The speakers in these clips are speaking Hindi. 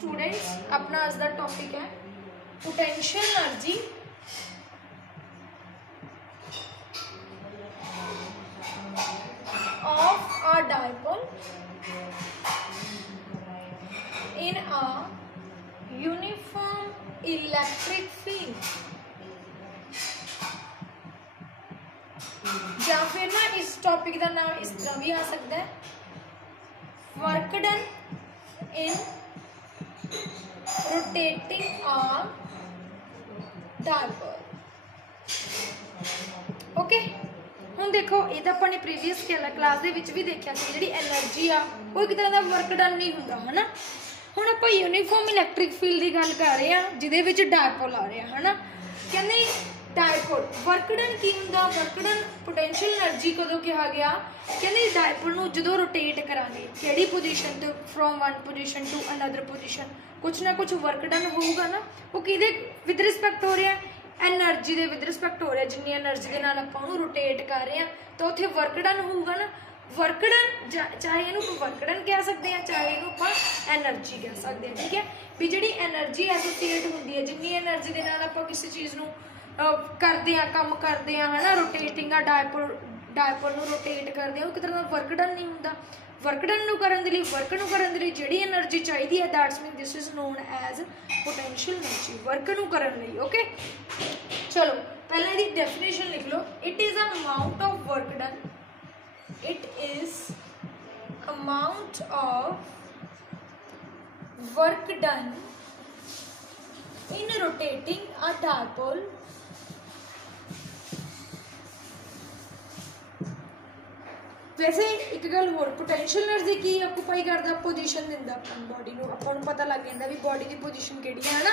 स्टूडेंट्स अपना आज का टॉपिक है potential energy of a dipole in a uniform electric field. या फिर ना इस टॉपिक का नाम इस तरह भी आ सकता है work done in rotating a diapole। Okay ਹੁਣ देखो ਇਹ ਤਾਂ ਆਪਾਂ ਨੇ ਪ੍ਰੀਵੀਅਸ ਕਲਾਸ ਦੇ ਵਿੱਚ ਵੀ ਦੇਖਿਆ ਸੀ ਜਿਹੜੀ એનર્ਜੀ ਆ ਉਹ ਇੱਕ ਤਰ੍ਹਾਂ ਦਾ ਵਰਕ ਡਨ ਨਹੀਂ ਹੁੰਦਾ ਹਨਾ। ਹੁਣ ਆਪਾਂ ਯੂਨੀਫਾਰਮ ਇਲੈਕਟ੍ਰਿਕ ਫੀਲਡ ਦੀ ਗੱਲ ਕਰ ਰਹੇ ਆ ਜਿਹਦੇ ਵਿੱਚ ਡਾਇਪੋਲ ਆ ਰਿਹਾ ਹਨਾ। ਕਹਿੰਦੇ डायपोल वर्क डन की हुंदा वर्क डन पोटेंशियल एनर्जी कदों कहा गया कहते डायपोल नूं जदों रोटेट करांगे किहड़ी पोजीशन तो from one position to another position कुछ ना कुछ वर्क डन होगा ना वो किहदे विद रिस्पैक्ट हो रहा है एनर्जी दे विद रिस्पैक्ट हो रहा है जिन्नी एनर्जी दे नाल आपां उहनूं रोटेट कर रहे हैं तो उत्थे वर्क डन होगा ना। वर्क डन चाहे इहनूं वर्क डन कह सकते हैं चाहे इहनूं आपां एनर्जी कह सकते हैं ठीक है भी जिहड़ी एनर्जी एसोसीएट हुंदी है जिन्नी एनर्जी दे नाल आपां किसी चीज़ नूं करते हैं काम करते हैं है ना रोटेटिंग डायपोल नूं रोटेट करते हैं एक तरह का वर्क डन नहीं होंदा। वर्क डन नूं करन दे लई वर्क नूं करन दे लई जिहड़ी एनर्जी चाहिदी है that's mean this is known as potential energy work नूं करन लई। ओके चलो पहले इसदी डेफिनेशन लिख लो it is amount of work done it is amount of work done in rotating a dipole वैसे एक गल होर पोटेंशियल एनर्जी की ऑक्यूपाई करता पोजीशन दिंदा अपन बॉडी नूं आपां नूं पता लग जांदा भी बॉडी की पोजीशन किहड़ी है ना।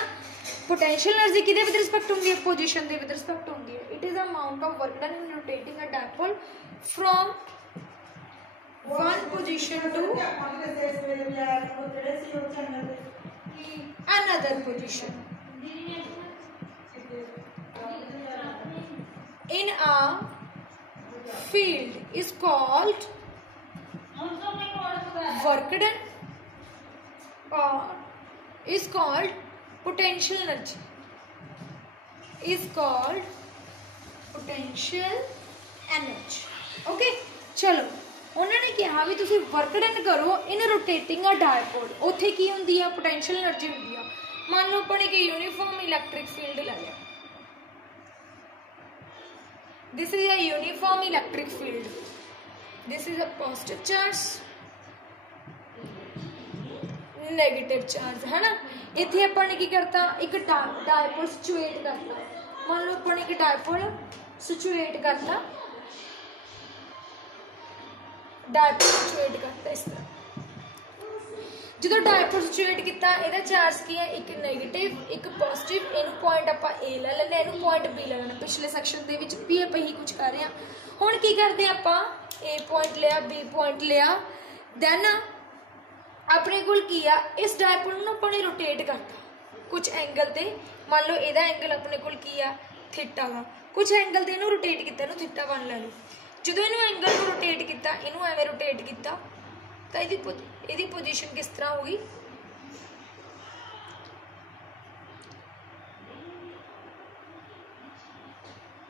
पोटेंशियल एनर्जी किहदे विद रिस्पैक्ट होंदी है पोजीशन दे विद रिस्पैक्ट होंदी है। It is amount of work done in rotating a dipole from one position to another position in a field is called work done or is called potential energy is called potential energy। Okay चलो उन्होंने कहा भी तुसी वर्क डन करो इन रोटेटिंग अ डायपोल उत्थे की हुंदी है पोटेंशियल एनर्जी हुंदी है। मान लो अपने कि यूनिफॉर्म इलैक्ट्रिक फील्ड ले लिया this is a uniform electric field this is a positive charge negative charge है ना। इत्थे अपन ने की करता एक डायपोल सिचुएट करता मान लो अपन एक डायपोल सिचुएट करता इस तरह जो डायपोल सिचुएट किया ਇਹਦਾ चार्ज की है एक नेगेटिव एक पॉजिटिव इन पॉइंट आप ए ले लेना इन पॉइंट बी ले लेना पिछले सैक्शन के भी आप ही कुछ कर रहे हैं। हुण की करते हैं आप ए पॉइंट लिया बी पॉइंट लिया दैन अपने कोल की आ इस डायपोल नूं अपने रोटेट करता कुछ एंगल ते मान लो ਇਹਦਾ एंगल अपने कोल की आ थीटा का कुछ एंगल ते इहनूं रोटेट किया इहनूं थीटा 1 ले लो जो इहनूं एंगल नूं रोटेट किया इहनूं एवें रोटेट किया तो ਇਹਦੀ पोजीशन किस तरह होगी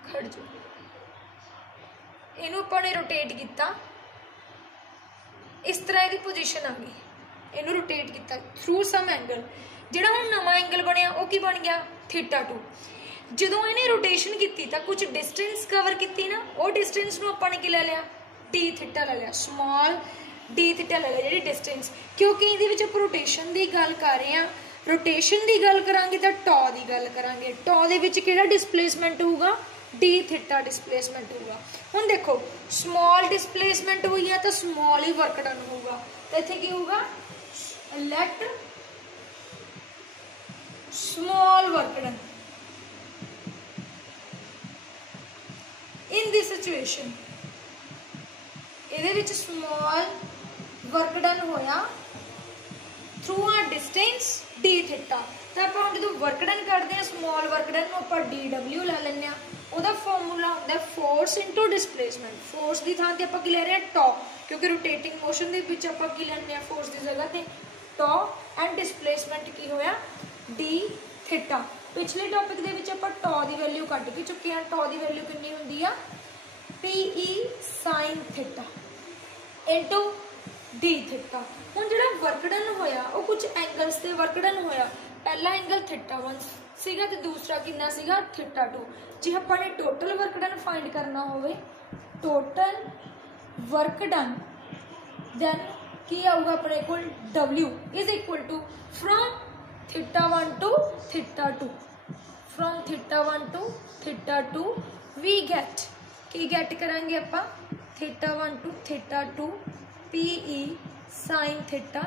खड़ जो इनू अपने रोटेट किया इस तरह इसकी पोजीशन आ गई इनू रोटेट किया थ्रू सम एंगल जिहड़ा हुण नवा एंगल बनया वो की बन गया थीटा 2। जदों इन्हें रोटेशन की तो कुछ डिस्टेंस कवर की ना वो डिस्टेंस नूं आपां ने की ले लिया डी थीटा ले लिया स्मॉल डी थीटा ले लिया जी डिस्टेंस क्योंकि ये रोटेशन की गल कर रहे हैं रोटेशन की गल करांगे तो टॉ की गल करांगे टॉ दे विच किहड़ा डिस्प्लेसमेंट होगा डी थीटा डिस्प्लेसमेंट होगा। हुण देखो स्मॉल डिस्प्लेसमेंट हुई है तो स्मॉल ही वर्क डन होगा तो इत्थे की होगा let small work done in this situation ये स्मॉल वर्क डन होया थ्रू आ डिस्टेंस डी थीटा तो आप जो वर्क डन करते हैं स्मॉल वर्क डन आप डी डबल्यू ले लें ਉਹਦਾ ਫਾਰਮੂਲਾ ਹੁੰਦਾ फोर्स इंटू डिस्प्लेसमेंट फोर्स की थां ते आप की ले रहे हैं टॉ क्योंकि रोटेटिंग मोशन के आप की लैंने फोर्स की जगह पर टॉ एंड डिसप्लेसमेंट की होया डी थीटा। पिछले टॉपिक दे विच आपां टॉ दी वैल्यू कढ के चुके हैं। टॉ दी वैल्यू कितनी हुंदी आ PE sin theta into D theta. हुण जिहड़ा वर्क डन होया वो कुछ एंगल्स ते वर्क डन होया। पहला एंगल थीटा 1 सीगा ते दूसरा कितना सीगा थीटा 2। जे आपां ने टोटल वर्क डन फाइंड करना होवे टोटल वर्क डन दैन की आऊगा अपने को W is equal to from theta 1 to theta 2। From theta 1 to theta 2 we get की गेट करांगे आपां theta 1 to theta 2 PE sin theta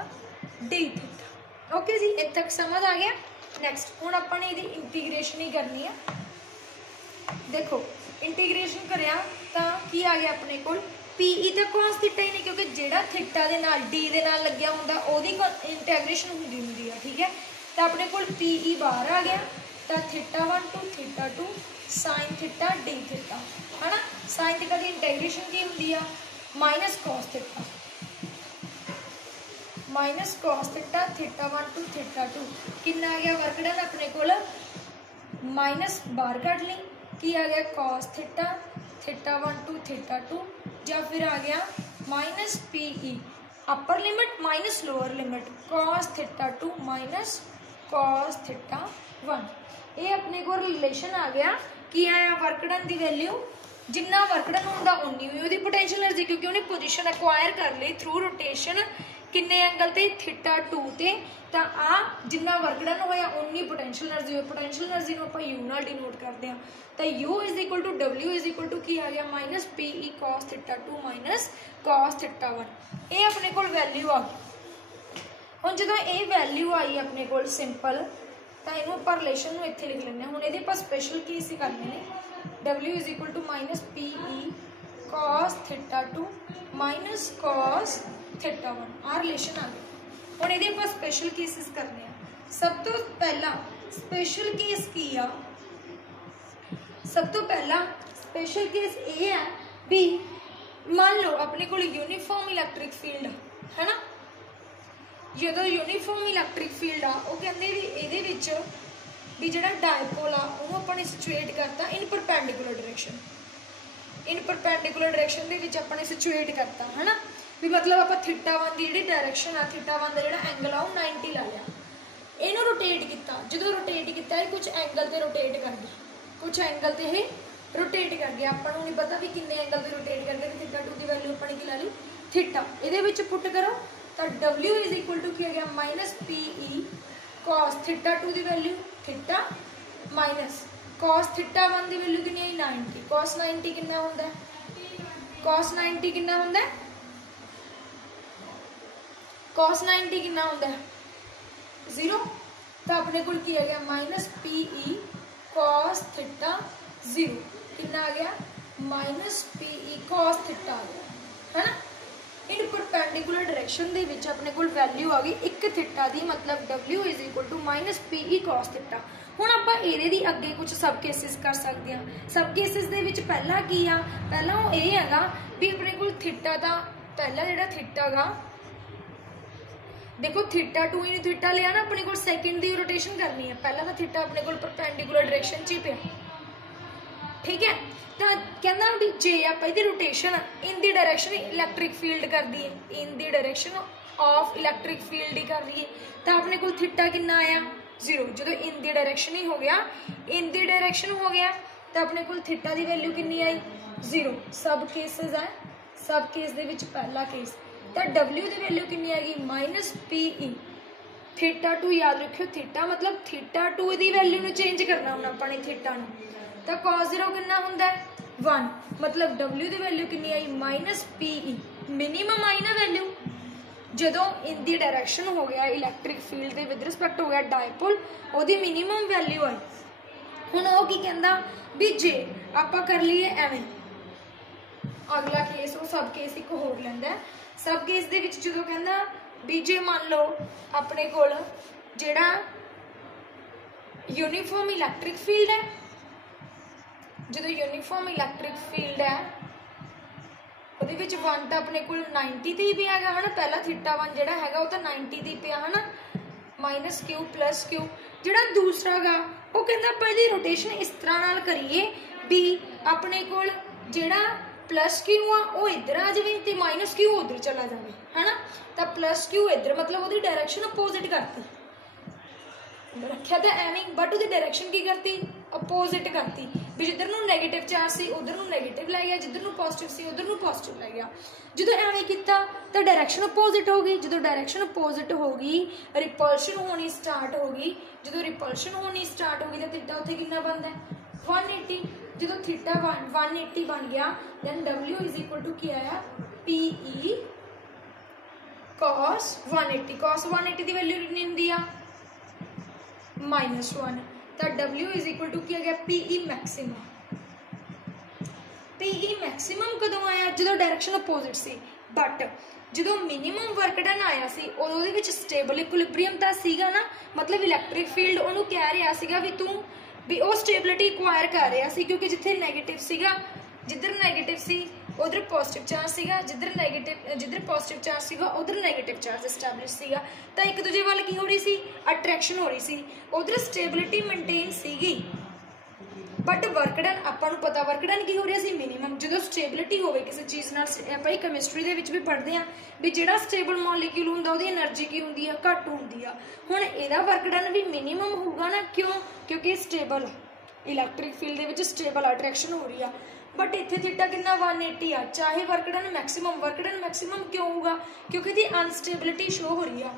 D theta. Okay जी, इत्थे तक समझ आ गया। नैक्सट हुण आपां ने इहदी इंटीग्रेशन ही करनी है। देखो इंटीग्रेशन करिया तां की आ गया अपने कोल PE तो cos थीटा ही नहीं, क्योंकि जेड़ा थीटा दे नाल डी दे नाल लग्या हुंदा ओहदी इंटीग्रेशन हुंदी है। ठीक है, तो अपने कोल PE बाहर आ गया तो theta 1 to theta 2 sin theta D theta है ना। sin थीटा की इंटीग्रेशन की हुंदी है minus cos theta minus cos theta theta 1 to theta 2 कितना आ गया वर्क डन अपने कोल माइनस बाहर कट ली की आ गया cos theta theta 1 to theta 2 या फिर आ गया minus PE upper limit minus lower limit cos theta 2 minus cos theta 1। ये अपने को रिलेशन आ गया कि आया वर्क डन की वैल्यू जिन्ना वर्क डन होंदा उन्नी हुई उसकी पोटेंशियल एनर्जी, क्योंकि उन्हें पोजीशन एक्वायर कर ली थ्रू रोटेशन किन्ने एंगल ते थीटा 2 ते। तां आ जिन्ना वर्क डन होया उन्नी पोटेंशियल एनर्जी हो। पोटेंशियल एनर्जी को आपां U नाल डिनोट करते हैं। तो U is equal to W is equal to की आ गया minus PE cos theta 2 minus cos theta 1। ये अपने को वैल्यू आ गई। हुण जदों ये वैल्यू आई अपने को सिंपल तो इनू आपां रिलेशन नूं इत्थे लिख लैंदे। हुण इहदे आपां स्पेशल केस ही करने ने। W is equal to minus PE cos theta 2 minus cos theta 1 आ रिलेशन आ गया। हुण इहदे आपां स्पेशल केसिस करने आ। सब तो पहला स्पेशल केस की आ, सब तो पहला स्पेशल केस ये है भी मान लो अपने को यूनीफॉर्म इलैक्ट्रिक फील्ड है ना। जो यूनीफॉर्म इलैक्ट्रिक फील्ड आ वो कहते भी ये भी जो डायपोल आ वो अपने सिचुएट करता इन परपेंडिकुलर डायरेक्शन। इन परपेंडिकुलर डायरेक्शन के विच अपने सिचुएट करता है ना। भी मतलब आप थीटा 1 की जी डायरेक्शन आ थीटा 1 का जो एंगल आ 90 ला लिया। इनू रोटेट किया, जो रोटेट किया कुछ एंगल से रोटेट कर गया, कुछ एंगल से ही रोटेट कर गया। अपन नहीं पता भी किन्ने एंगल से रोटेट कर गया। थीटा 2 की वैल्यू अपने की ला ली थीटा। ये पुट करो तो W इज इक्वल टू किया गया माइनस PE cos थीटा 2 की value theta minus cos theta 1 की वैल्यू कितनी आई 90। cos 90 कितना होंदा है, cos 90 कितना होंदा है, cos 90 कितना होंदा है 0। तो अपने को किया गया माइनस PE cos थीटा 0 कितना आ गया माइनस PE cos थीटा आ गया है ना। इन परपेंडिकुलर डायरेक्शन दे विच अपने को वैल्यू आ गई एक थीटा दी, मतलब W is equal to minus PE cos theta. हुण आपां इहदे दी अगे कुछ सब केसिस कर सकते हैं। सब केसिस दे विच पहला की आ, पहला वो ये हैगा भी अपने को थीटा दा पहला जिहड़ा थीटा गा देखो थीटा 2 इन थीटा लिया ना अपने को सैकेंड की रोटेशन करनी है। पहला तो थीटा अपने को परपेंडिकुलर डायरेक्शन च ही पे, ठीक है। तो कहना भी जे आप rotation in the direction electric field कर दी है, in the direction of electric field ही कर रही है। तो अपने को थीटा कितना आया 0। जो इन दी डायरेक्शन ही हो गया, इन दी डायरेक्शन हो गया तो अपने को थीटा की वैल्यू कितनी आई 0। सब केसेस है, सब केस दे विच पहला केस तो W की वैल्यू कितनी आएगी माइनस PE थीटा 2 याद रखियो। थीटा मतलब थीटा 2 की वैल्यू में चेंज करना होना अपने थीटा तो cos 0 कितना होंदा है 1, मतलब W की वैल्यू कितनी आई माइनस PE मिनीमम आई ना वैल्यू जो इन दी डायरेक्शन हो गया इलैक्ट्रिक फील्ड के विद रिस्पैक्ट हो गया डायपोल वो मिनीमम वैल्यू आई। हुण वो की कहंदा भी जे आपां कर लीए एवें अगला केस वो सब केस एक होर लैंदा है। सब केस दे विच जो कहंदा भी जे मान लो अपने कोल जिहड़ा यूनीफॉर्म इलैक्ट्रिक फील्ड है, जो यूनीफॉर्म इलैक्ट्रिक फील्ड है ਉਹਦੇ ਵਿੱਚ 1 ਤਾਂ ਆਪਣੇ ਕੋਲ 90 ਤੇ ਹੀ ਪਿਆ ਹੈਗਾ ਹੈ ਨਾ, ਪਹਿਲਾ θ 1 ਜਿਹੜਾ ਹੈਗਾ ਉਹ ਤਾਂ 90 ਦੀ ਪਿਆ ਹੈ ਨਾ, ਮਾਈਨਸ ਕਿਊ ਪਲੱਸ ਕਿਊ। ਜਿਹੜਾ ਦੂਸਰਾ ਗਾ ਉਹ ਕਹਿੰਦਾ ਆਪਾਂ ਇਹਦੀ ਰੋਟੇਸ਼ਨ ਇਸ ਤਰ੍ਹਾਂ ਨਾਲ ਕਰੀਏ ਵੀ ਆਪਣੇ ਕੋਲ ਜਿਹੜਾ प्लस क्यू आ इधर आ जाए तो माइनस क्यू उधर चला जाए है ना, तो प्लस क्यू इधर मतलब वो डायरेक्शन अपोजिट करती रखा तो एवं, बट वो डायरेक्शन की करती अपोजिट करती भी जिधर नैगेटिव चार्ज से उधर नैगेटिव लै गया, जिधर पॉजिटिव से उधर पॉजिटिव लै गया। जो एवं किया तो डायरेक्शन अपोजिट हो गई, जो डायरेक्शन अपोजिट हो गई रिपल्शन होनी स्टार्ट हो गई। जो रिपल्शन होनी स्टार्ट हो गई तो थीटा उत्थे कितना बनता है 180। जो थीटा 180 बन गया then W is equal to क्या आया PE cos 180। cos 180 की वैल्यू कितनी होंदी आ -1, तो W इज इक्वल टू क्या गया PE मैक्सिमम। PE मैक्सिमम कदों आया जो डायरेक्शन अपोजिट सी, बट जो मिनीमम वर्क डन आया सी उहदे विच स्टेबल इक्विलिब्रियम तां सीगा ना, मतलब इलैक्ट्रिक फील्ड उहनूं कह रहा सीगा भी तू भी वो स्टेबिलिटी एक्वायर कर रहा सी, क्योंकि जिथे नैगेटिव सीगा जिधर नैगेटिव सी उधर पॉजिटिव चार्ज सीगा, जिधर पॉजिटिव चार्ज सीगा उधर नैगेटिव चार्ज एस्टैब्लिश सीगा, तो एक दूजे वाल की हो रही सी अट्रैक्शन हो रही सी, उधर स्टेबिलिटी मेनटेन सीगी। बट वर्क डन आपां नूं पता वर्क डन की हो रहा सी मिनीमम। जो स्टेबिलिटी होवे किसी चीज़ नाल आपां कैमिस्ट्री दे विच भी पढ़ते हैं भी जिहड़ा स्टेबल मॉलीक्यूल हुंदा उहदी एनर्जी की हुंदी है घट हुंदी आ। हुण इहदा वर्क डन भी मिनीमम होगा ना, क्यों क्योंकि स्टेबल इलैक्ट्रिक फील्ड दे विच स्टेबल अट्रैक्शन हो रही है। बट इत्थे थीटा कितना 180 आ, चाहे वर्क डन मैक्सिमम क्यों होगा क्योंकि इहदी अनस्टेबिलिटी शो हो रही है,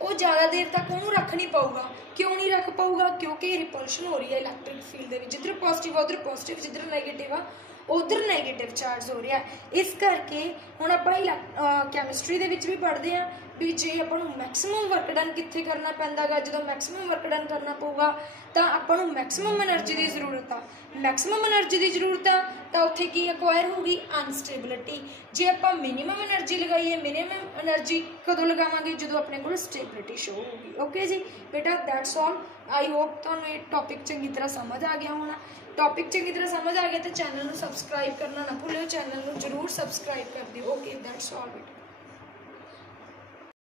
वो ज़्यादा देर तक उन्होंने रख नहीं पाऊगा। क्यों नहीं रख पाऊगा क्योंकि रिपल्शन हो रही है इलैक्ट्रिक फील्ड में, जिधर पॉजिटिव आ उधर पॉजिटिव, जिधर नैगेटिव आ उधर नैगेटिव चार्ज हो रहा है। इस करके हुण आपां कैमिस्ट्री दे विच भी पढ़ते हैं भी जे आपां नूं मैक्सिमम वर्क डन कित्थे करना पैंदा गा, जो मैक्सिमम वर्क डन करना पऊगा तो आपां नूं मैक्सिमम एनर्जी की जरूरत आ। मैक्सिमम एनर्जी की जरूरत आ तो उत्थे की एक्वायर होगी अनस्टेबिलिटी। जे आपां मिनीमम एनर्जी लगाइए, मिनीमम एनर्जी कदों लगावांगे जो अपने को स्टेबिलिटी शो होगी। ओके जी बेटा, दैट्स ऑल। आई होप तुहानूं ये टॉपिक चंगी तरह समझ आ गया होना। टॉपिक चंगी तरह समझ आ गया तो चैनल को सबसक्राइब करना ना भूलियो, चैनल को जरूर सबसक्राइब कर दियो। ओके दैट्स ऑल बेटा।